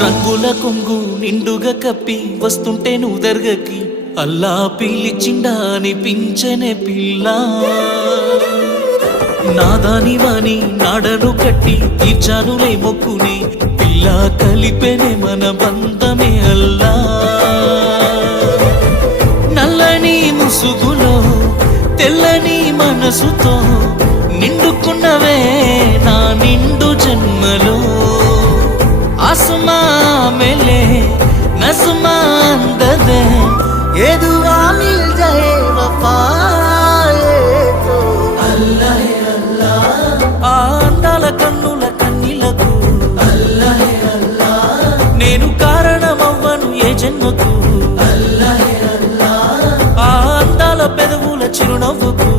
రంగుల కొంగు నిండుగా కప్పి వస్తుంటే నువ్వు దర్గకి అల్లా పిలిచిండా అనిపించనే పిల్ల నాదాని వాణి నాడను కట్టి తీర్చానులే మొక్కుని పిల్ల కలిపెనే మన బంధమే అల్లా నల్లని ముసుగులో తెల్లని మనసుతో నిండుకున్నవే నా నిండు జన్మలో आसमां मिले नज़्मा अंदर ये दुआ मिल जाए वफा तो अल्लाह अल्लाह अंदाల కన్నుల కన్నీలకు अल्लाह अल्लाह నేను కారణమవ్వను ఏ జన్మకు अल्लाह अल्लाह అందాల పెదవుల చిరునవ్వుకు